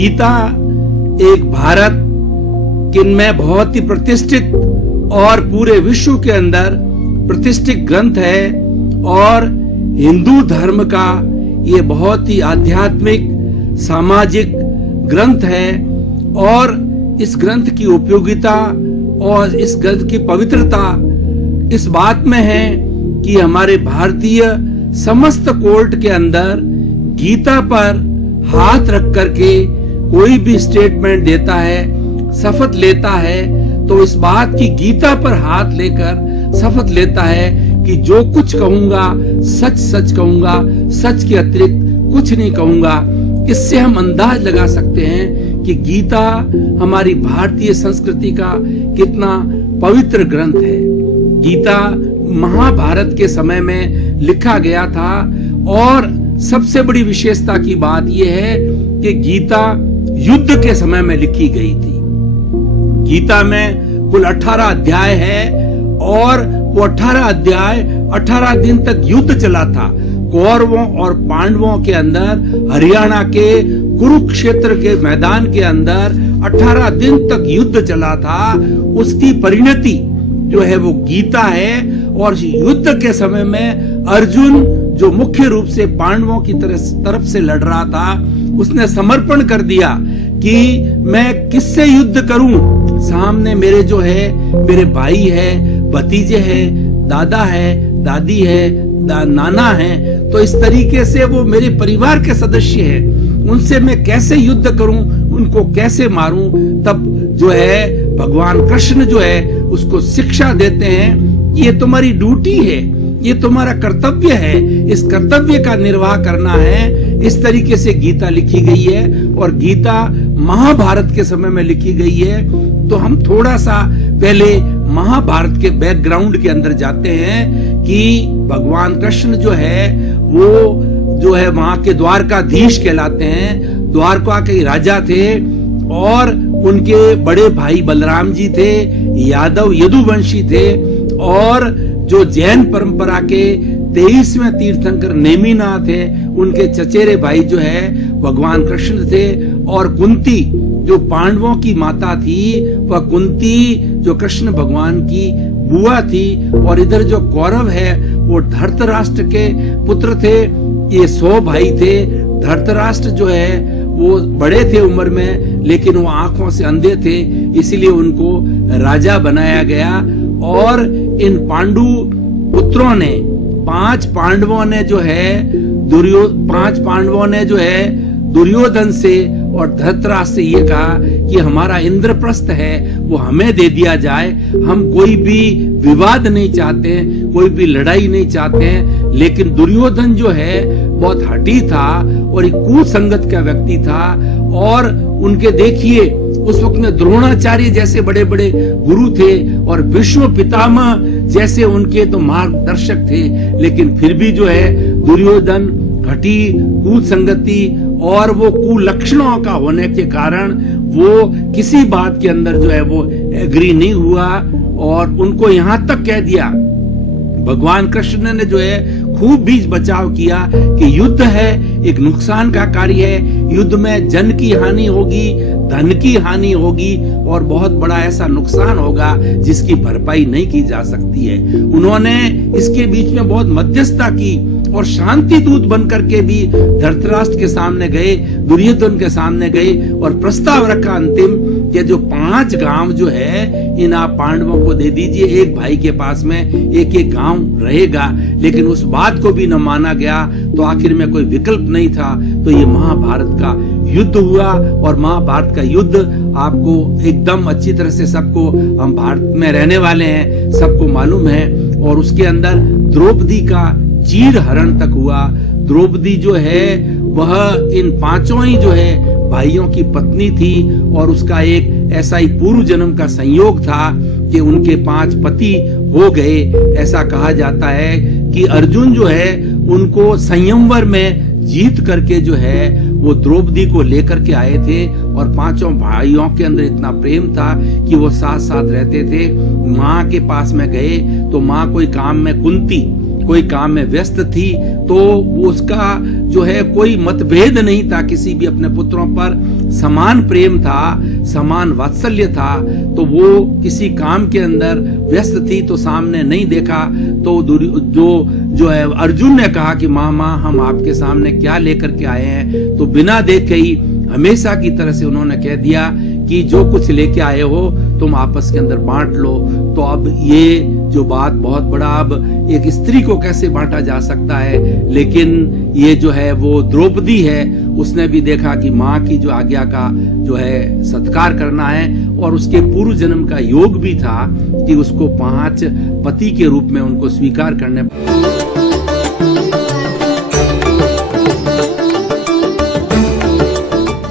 गीता एक भारत में बहुत ही प्रतिष्ठित और पूरे विश्व के अंदर प्रतिष्ठित ग्रंथ है और हिंदू धर्म का ये बहुत ही आध्यात्मिक सामाजिक ग्रंथ है। और इस ग्रंथ की उपयोगिता और इस ग्रंथ की पवित्रता इस बात में है कि हमारे भारतीय समस्त कोर्ट के अंदर गीता पर हाथ रख करके कोई भी स्टेटमेंट देता है, शपथ लेता है, तो इस बात की गीता पर हाथ लेकर शपथ लेता है कि जो कुछ कहूंगा सच सच कहूंगा, सच के अतिरिक्त कुछ नहीं कहूंगा। इससे हम अंदाज लगा सकते हैं कि गीता हमारी भारतीय संस्कृति का कितना पवित्र ग्रंथ है। गीता महाभारत के समय में लिखा गया था और सबसे बड़ी विशेषता की बात यह है कि गीता युद्ध के समय में लिखी गई थी। गीता में कुल 18 अध्याय है और वो 18 अध्याय 18 दिन तक युद्ध चला था। कौरवों और पांडवों के अंदर हरियाणा के कुरुक्षेत्र के मैदान के अंदर 18 दिन तक युद्ध चला था। उसकी परिणति जो है वो गीता है। और युद्ध के समय में अर्जुन जो मुख्य रूप से पांडवों की तरफ से लड़ रहा था, उसने समर्पण कर दिया कि मैं किससे युद्ध करूं। सामने मेरे जो है मेरे भाई है, भतीजे हैं, दादा है, दादी है, नाना है, तो इस तरीके से वो मेरे परिवार के सदस्य हैं। उनसे मैं कैसे युद्ध करूं, उनको कैसे मारूं। तब जो है भगवान कृष्ण जो है उसको शिक्षा देते हैं, ये तुम्हारी ड्यूटी है, ये तुम्हारा कर्तव्य है, इस कर्तव्य का निर्वाह करना है। इस तरीके से गीता लिखी गई है और गीता महाभारत के समय में लिखी गई है। तो हम थोड़ा सा पहले महाभारत के बैकग्राउंड के अंदर जाते हैं कि भगवान कृष्ण जो है वो जो है वहां के द्वारकाधीश कहलाते हैं। द्वारका के राजा थे और उनके बड़े भाई बलराम जी थे, यादव यदुवंशी थे। और जो जैन परंपरा के 23वें तीर्थंकर नेमिनाथ है, उनके चचेरे भाई जो है भगवान कृष्ण थे। और कुंती जो पांडवों की माता थी, वह कुंती जो कृष्ण भगवान की बुआ थी। और इधर जो कौरव है वो धृतराष्ट्र के पुत्र थे। ये 100 भाई थे। धृतराष्ट्र जो है वो बड़े थे उम्र में, लेकिन वो आंखों से अंधे थे, इसीलिए उनको राजा बनाया गया। और इन पांडु पुत्रों ने 5 पांडवों ने जो है दुर्योधन से और धृतराष्ट्र से ये कहा कि हमारा इंद्रप्रस्थ है वो हमें दे दिया जाए। हम कोई भी विवाद नहीं चाहते, कोई भी लड़ाई नहीं चाहते। लेकिन दुर्योधन जो है बहुत हठी था और एक कुसंगत का व्यक्ति था। और उनके देखिए उस वक्त में द्रोणाचार्य जैसे बड़े बड़े गुरु थे और विश्व पितामह जैसे उनके तो मार्गदर्शक थे, लेकिन फिर भी जो है दुर्योधन हठी, कुसंगति और वो कुलक्षणों का होने के कारण वो किसी बात के अंदर जो है वो एग्री नहीं हुआ। और उनको यहां तक कह दिया, भगवान कृष्ण ने जो है खूब बीच बचाव किया कि युद्ध है एक नुकसान का कार्य है। युद्ध में जन की हानि होगी, धन की हानि होगी और बहुत बड़ा ऐसा नुकसान होगा जिसकी भरपाई नहीं की जा सकती है। उन्होंने इसके बीच में बहुत मध्यस्थता की और शांति दूत बनकर के भी धृतराष्ट्र के सामने गए, दुर्योधन के सामने गए और प्रस्ताव रखा अंतिम कि जो 5 गांव जो है इन आप पांडवों को दे दीजिए, एक भाई के पास में एक एक गांव रहेगा। लेकिन उस बात को भी न माना गया, तो आखिर में कोई विकल्प नहीं था। तो ये महाभारत का युद्ध हुआ। और महाभारत का युद्ध आपको एकदम अच्छी तरह से सबको, हम भारत में रहने वाले हैं, सबको मालूम है। और उसके अंदर द्रौपदी का चीर हरण तक हुआ। द्रौपदी जो है वह इन 5 ही जो है भाइयों की पत्नी थी और उसका एक ऐसा ही पूर्व जन्म का संयोग था कि उनके 5 पति हो गए। ऐसा कहा जाता है कि अर्जुन जो है उनको संयमवर में जीत करके जो है वो द्रौपदी को लेकर के आए थे। और 5 भाइयों के अंदर इतना प्रेम था कि वो साथ साथ रहते थे। माँ के पास में गए तो माँ कोई काम में, कुंती कोई काम में व्यस्त थी, तो वो उसका जो है कोई मतभेद नहीं था, किसी भी अपने पुत्रों पर समान प्रेम था, समान वात्सल्य था। तो वो किसी काम के अंदर व्यस्त थी तो सामने नहीं देखा, तो जो है अर्जुन ने कहा कि मामा हम आपके सामने क्या लेकर के आए हैं, तो बिना देखे ही हमेशा की तरह से उन्होंने कह दिया कि जो कुछ लेके आए हो तुम आपस के अंदर बांट लो। तो अब ये जो बात बहुत बड़ा, अब एक स्त्री को कैसे बांटा जा सकता है, लेकिन ये जो है वो द्रौपदी है, उसने भी देखा कि माँ की जो आज्ञा का जो है सत्कार करना है, और उसके पूर्व जन्म का योग भी था कि उसको 5 पति के रूप में उनको स्वीकार करने